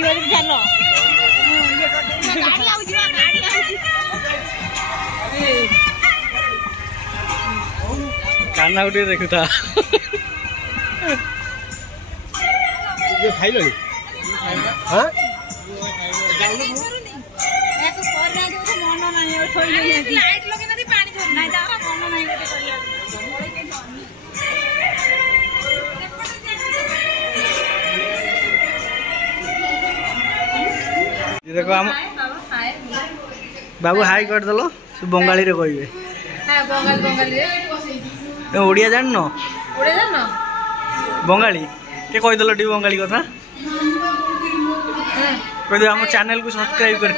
चलो काना उठे देखुता ये खाई लो हां लाइट लगे नदी पानी छोड़ नहीं जा मन नहीं गोटे करिया ये देखो हम बाबू हाई कर दलो बंगाली रे कहबे हां बंगाली रे ओडिया जान न बंगाली के कहि दलो टी बंगाली कथा कहि दे हम चैनल को सब्सक्राइब कर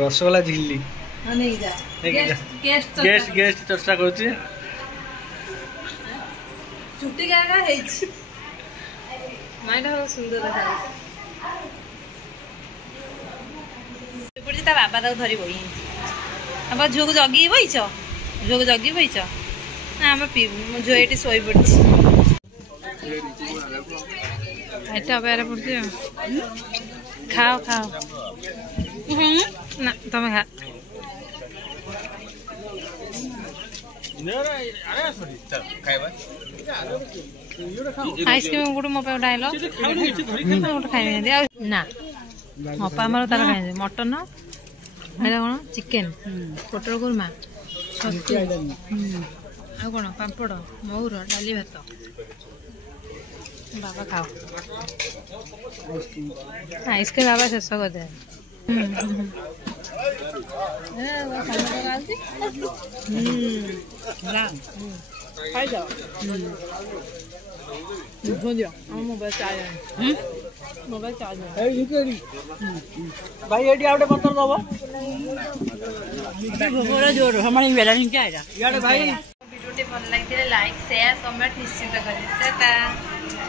रसगोला झिल्ली गेस्ट गेस्ट चर्चा करछि चुट्टी गागा हेछि माइटा हो सुंदर देखा ता बाबा ताको धरी बई अब झुक जगी बइछ झुक जगी बइछ ना हम झो एटी सोई पड़छि एटा बेरे पड़छि खाओ खाओ ना तमे खा आइसक्रीम गुड मो पे डायलो गोटे खाइ ना मपा आमर तार खाइ मटन एटा कोन चिकेन पोटल कुरमा छतु आ कोन पापड़ मौर डाली भात बाबा खाओ आइसक्रीम बाबा शेष कर दे मोबाइल चार्ज भाई ये पत्थर दबो जोर हमारे बेला भाई वीडियो भल लगे लाइक शेयर कमेंट निश्चित करें।